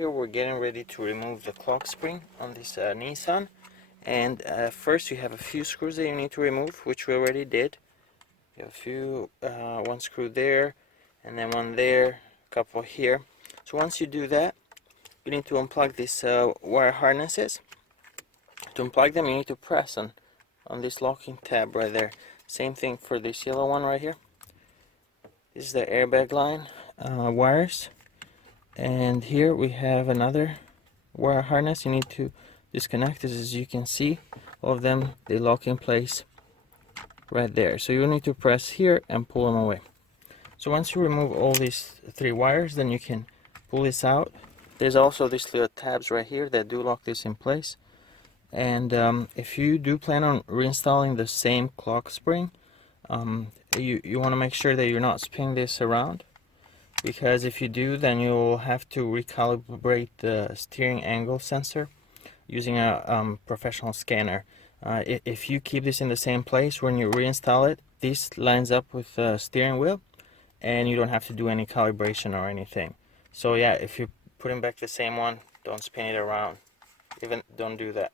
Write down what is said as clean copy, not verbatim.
Here we're getting ready to remove the clock spring on this Nissan, and first you have a few screws that you need to remove, which we already did. You have a few, one screw there, and then one there, a couple here. So once you do that, you need to unplug these wire harnesses. To unplug them, you need to press on this locking tab right there. Same thing for this yellow one right here. This is the airbag line wires, and here we have another wire harness you need to disconnect. As you can see, all of them, they lock in place right there. So you need to press here and pull them away. So once you remove all these three wires, then you can pull this out. There's also these little tabs right here that do lock this in place. And if you do plan on reinstalling the same clock spring, you want to make sure that you're not spinning this around, because if you do, then you'll have to recalibrate the steering angle sensor using a professional scanner. If you keep this in the same place, when you reinstall it, this lines up with the steering wheel and you don't have to do any calibration or anything. So yeah, if you're putting back the same one, don't spin it around. Even don't do that.